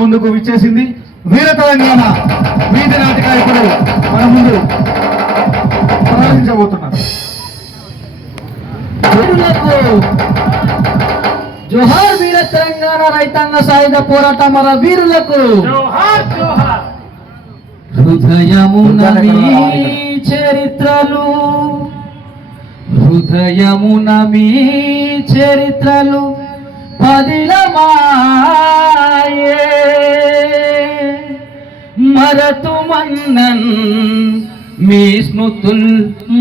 ముందుకు విచ్చేసింది. వీర తెలంగాణ వీధి నాటక ఇప్పుడు మన ముందు ప్రారంభించబోతున్నారు. జోహార్ వీర తెలంగాణ రైతాంగ సాయుధ పోరాట మన వీరులకు హృదయమున మీ చరిత్రలు, హృదయమున మీ చరిత్రలు పదిలమాయే మరతుమన్నన్ మీ స్మృతుల్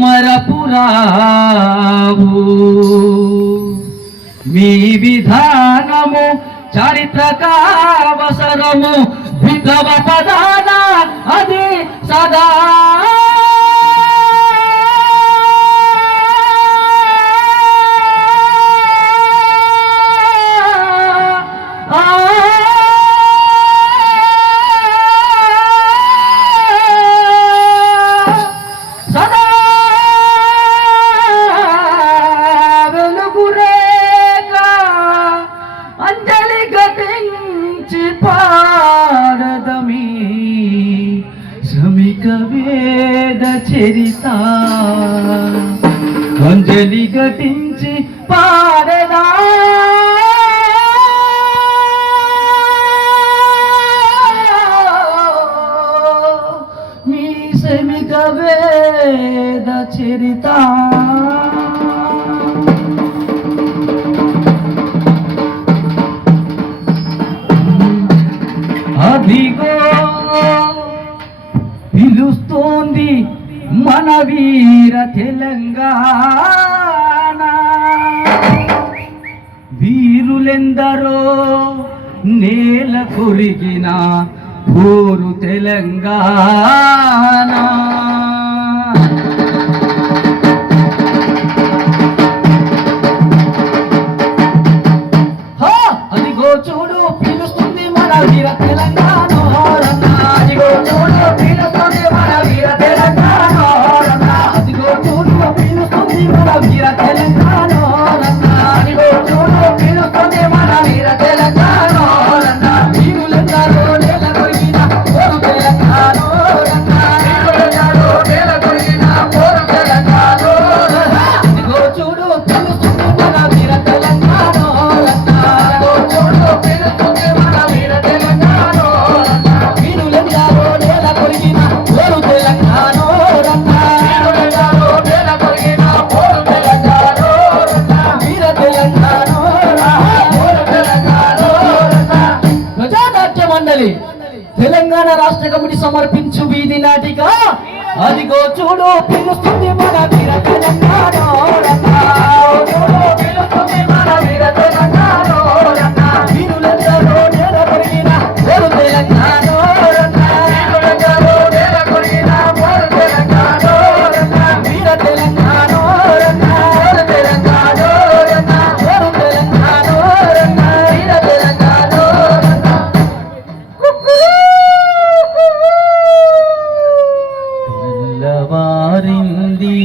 మరపురావు. మీ విధానము చారిత్రకావసరము విప్లవ పదాన అది సదా చరిత అంజలి ఘటించి పాడదా మీ సమిక వేద చరిత. అదిగో పిలుస్తోంది మన వీర తెలంగాణ, వీరులెందరో నేల కొరిగిన ఊరు తెలంగాణ. అదిగో చూడు పిలుస్తుంది మన వీర తెలంగాణ, అదిగో చూడు పిలుస్తుంది మన వీర తెలంగాణ, అదిగో చూడు పిలుస్తుంది మన వీర తెలంగాణ, అదిగో చూడు పిలుస్తుంది మన వీర తెలంగాణ. వీరులెందరో నేల కొరిగిన పోరు తెలంగాణ, వీరులెందరో నేల కొరిగిన పోరు తెలంగాణ, అదిగో చూడు పిలుస్తుంది మన వీర తెలంగాణ, అదిగో చూడు పిలుస్తుంది మన వీర తెలంగాణ. వీరులెందరో నేల కొరిగిన పోరు తెలంగాణ, వీరులెందరో నేల కొరిగిన పోరు తెలంగాణ, వీర తెలంగాణ, పోరు తెలంగాణ. ప్రజానాట్య మండలి తెలంగాణ రాష్ట్ర కమిటీ సమర్పించు వీధి నాటిక అదిగో చూడు పిలుస్తుంది మన వీర తెలంగాణ, పిలుస్తుంది మన వీర తెలంగాణ. వీరులెందరో నేల కొరిగిన పోరు తెలంగాణ, వీరులెందరో నేల కొరిగిన పోరు తెలంగాణ, వీర తెలంగాణ, పోరు తెలంగాణ, పోరు తెలంగాణ, వీర తెలంగాణ. తెల్లవారింది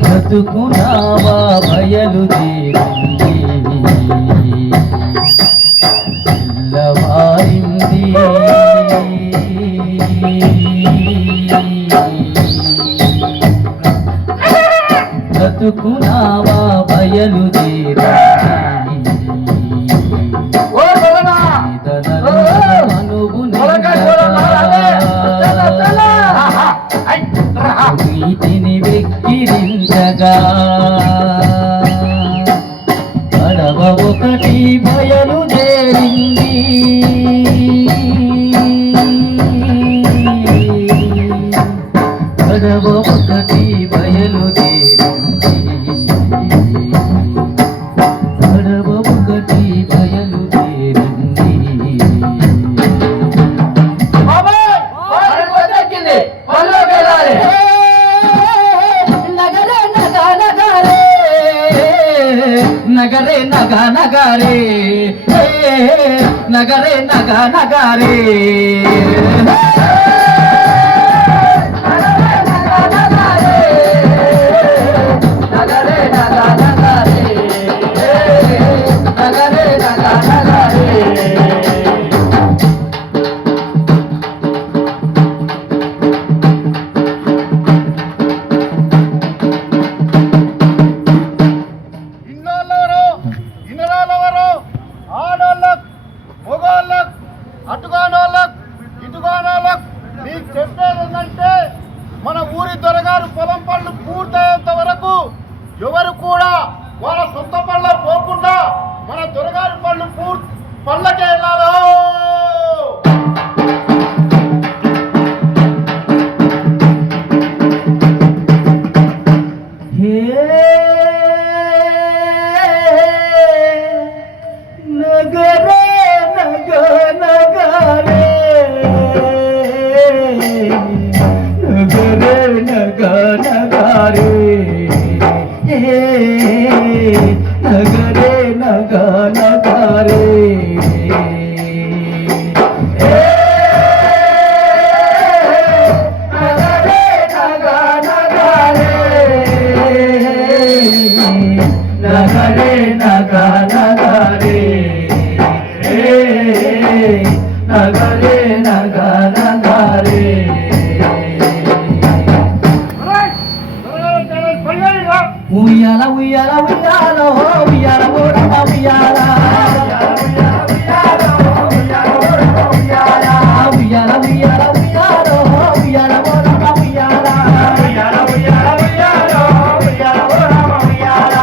బ్రతుకునావా బయలుదేరింది, తెల్లవారింది బ్రతుకునావా బయలుదేరింది, నీతిని వెక్కిరించగా పడవ ఒకటి బయలుదేరింది, పడవ ఒకటి బయలుదేరింది, పడవ ఒకటి బయలుదేరింది. నగరే నగ నగరే నగరే నగ నగరే నగరే దొరగారు పొలం పనులు పూర్తయ్యేంత వరకు ఎవరు కూడా వాళ్ళ సొంత పనులు పోకుండా మన దొరగారి పనులకే వెళ్ళాలో. ఉయ్యాల ఉయ్యాల ఉయ్యాలో ఉయ్యాల ఊరమ్మ ఉయ్యాల ఉయ్యాల ఉయ్యాల ఉయ్యాలో ఉయ్యాల ఊరమ్మ ఉయ్యాల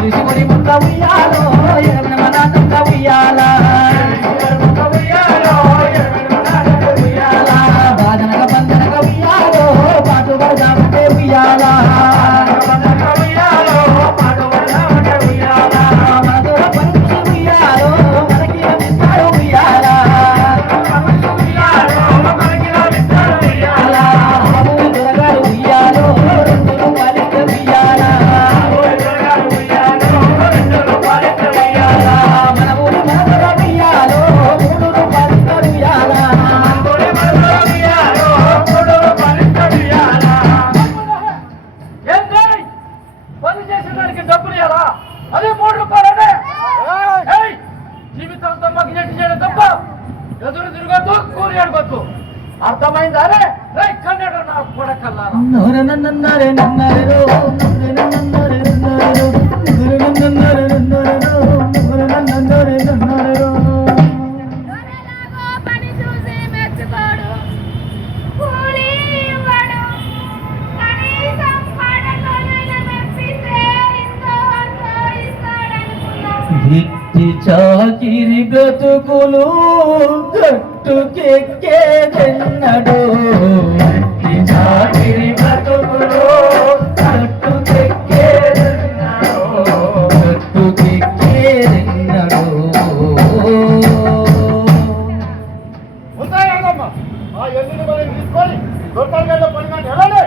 దుషిముడి ముక్క ఉయ్యాలో ఎరమన మనాటంగా ఉయ్యాల బాధనక బంధనక ఉయ్యాలో పాటు పడదామంటే ఉయ్యాల అదే 3 రూపాయలనే జీవితంతో మగ్గినట్టు చేయడం తప్ప ఎదురు తిరగద్దు కూలి అడగద్దు. అర్థమైందా? రే కన్నడ నా కొడకల్లా భిత్తి చాకిరి బ్రతుకులు గట్టుకెక్కేదెన్నడు భిత్తి చాకిరి బ్రతుకులు గట్టుకెక్కేదెన్నడు ఉంటాయమ్మా ఆ ఎల్లుని మనం తీసుకొని దొరకగల్లో పనిగాని వెళ్ళండి.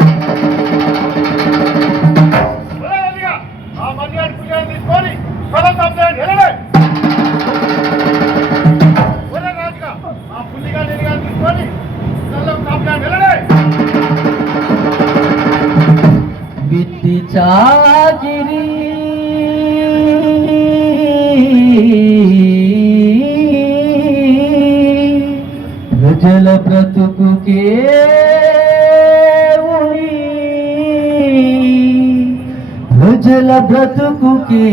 ఆ మధ్యాహ్నం పుణ్యాన్ని తీసుకొని పొలం కంప్లైంట్ వెళ్ళండి. రాజుగా ఆ పుణ్యగా నేను తీసుకొని పొలం కంప్లైంట్ వెళ్ళండి. భిత్తి చాకిరి ప్రజల బ్రతుకుకే ప్రజల బ్రతుకుకే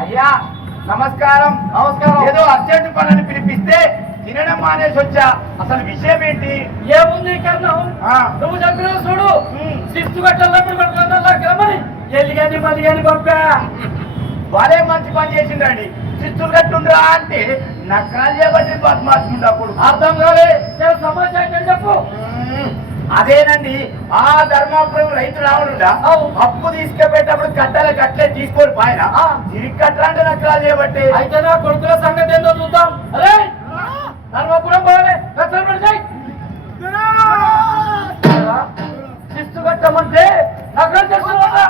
అయ్యా నమస్కారం. నమస్కారం. ఏదో అర్జెంట్ పనులను పిలిపిస్తే తినడం మానేసి వచ్చా. అసలు విషయం ఏంటి? ఏముంది కన్నా నువ్వు చెప్పిన చూడు శిస్తు కట్టాలని ఎల్లిగాని మల్లిగాని పంపా. వారే మంచి పని చేసిండండి. శిస్తులు కట్టుండ్రా అంటే నక్కలు చేయబట్టి బద్మాసుకుంటప్పుడు అర్థం కాలే. సమాచారం చెప్పు. అదేనండి ఆ ధర్మాపురం రైతు రావనుండా అప్పు తీసుకెళ్ళేటప్పుడు కట్టలే కట్టలే తీసుకొని పాయన తిరిగి కట్టాలంటే నక్కలు చేయబట్టి. అయితే నా కొడుకుల సంగతి ఏందో చూద్దాం. అరే ధర్మాపురం పోలే శిస్తు కట్టమంటే నక్కలు చేస్తున్నా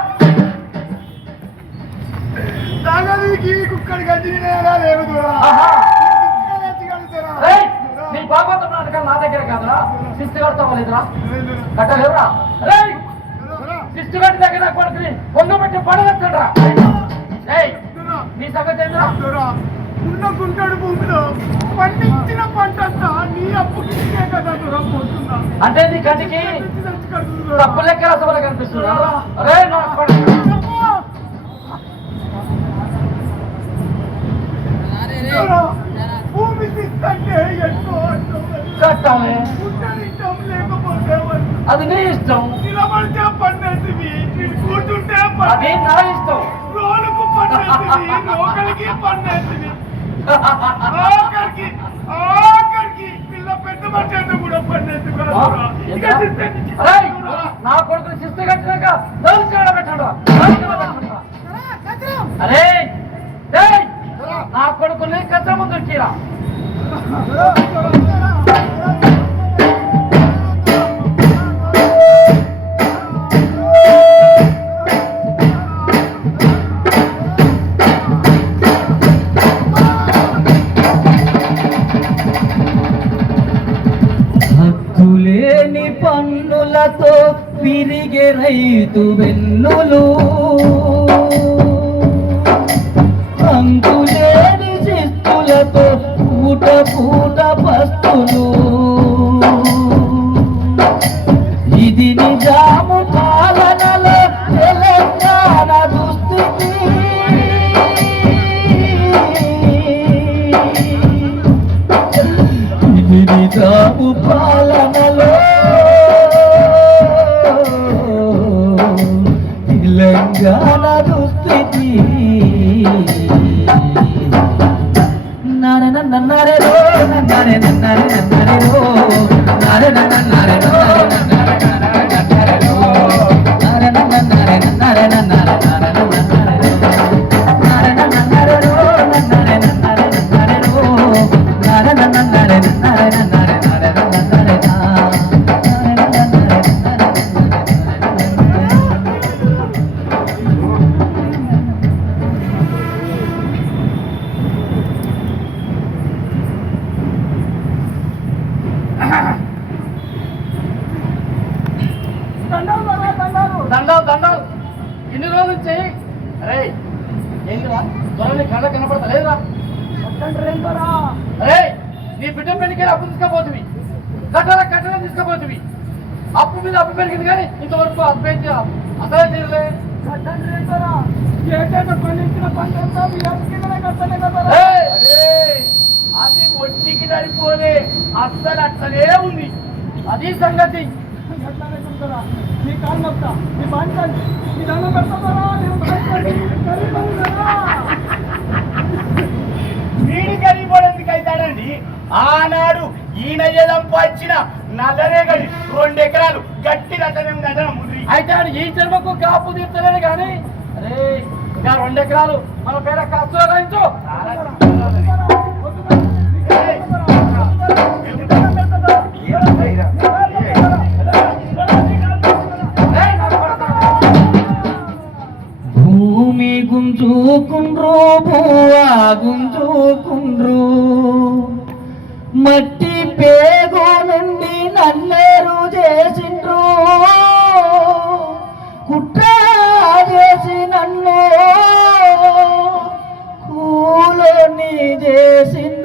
కుక్కడి గడ్డి లేదు. నీ బాబాతో నాటకాలు నా దగ్గర కాదురా. శిస్తు కడతావా లేదురా? కట్టలేవురా? శిస్తు కట్టి దగ్గర కొడుకుని పొంగబెట్టి పడగట్టరా. నీ సంగతి ఏంద్రా? ఉన్న గుంటడు భూమిలో పండించిన పంట నీ అప్పుకి కదా దూరం పోతుందా? అంటే నీ కంటికి తప్పు లెక్క అసలు కనిపిస్తుందా? అరే భూమి తీసుకుంటే కట్టం అది నీ ఇష్టం. నిలబడితే పన్నెండువి, కూర్చుంటే అది నా ఇష్టం. రోలుకు పన్నెండువి, రోకలికి పన్నెండువి, ఆఖరికి ఆఖరికి పిల్ల పెద్ద మధ్య కూడా పన్నెండు. నా కొడుకుని శిస్తు కట్టినాక పెట్టాడు. అరే నా కొడుకుని కచ్చ ముందు కీరా. హద్దులేని పన్నులతో విరిగే రైతు వెన్నులు, అంతులేని చిత్తులతో పూట పూట పస్తులు. ఇది నిజాము పాలనలో తెలంగాణ దుస్థితి. ఇది నిజాము పాలనలో తెలంగాణ దుస్థితి. నరే నన్నరే రో నన్నరే నన్నరే నన్నరే రో నరే నన్నరే నన్నరే నన్నరే రో నరే నన్నరే నన్నరే నన్నరే నరే నన్నరే రో నన్నరే నన్నరే నన్నరే రో నరే నన్నరే నన్నరే నన్నరే నన్నరే దండాలు దండాలు ఇన్ని రోజులు చెయ్యి. అరే ఏంటిరా త్వరని కళ్ళ కనపడతా లేదురా. అరే నీ బిడ్డ పెళ్లికి అప్పు తీసుకపోతుంది, కట్టాల కట్టడం తీసుకపోతుంది. అప్పు మీద అప్పు పెరిగింది కానీ ఇంతవరకు అప్పు అయితే అసలే తీరలే. అది ఒట్టికి సరిపోలే, అస్సలు అట్లనే ఉంది. అది సంగతి. వీడి గరీబోడెందుకు అవుతాడండి? ఆనాడు ఈయన సంపాదించిన నల్లరేగడి 2 ఎకరాలు గట్టి రటనం ముందు అయితే ఈ జన్మకు కాపు తీర్చలేడు కానీ అరే ఇంకా 2 ఎకరాలు మన పేర కాస్తో రాయించు. భూమి గుంజుకుండ్రు భూవా గుంజుకుండ్రు, మట్టి పేగు నుండి నల్లేరు చేసిండ్రు, కుట్ర చేసి నన్ను కూలోని చేసిండ్రు.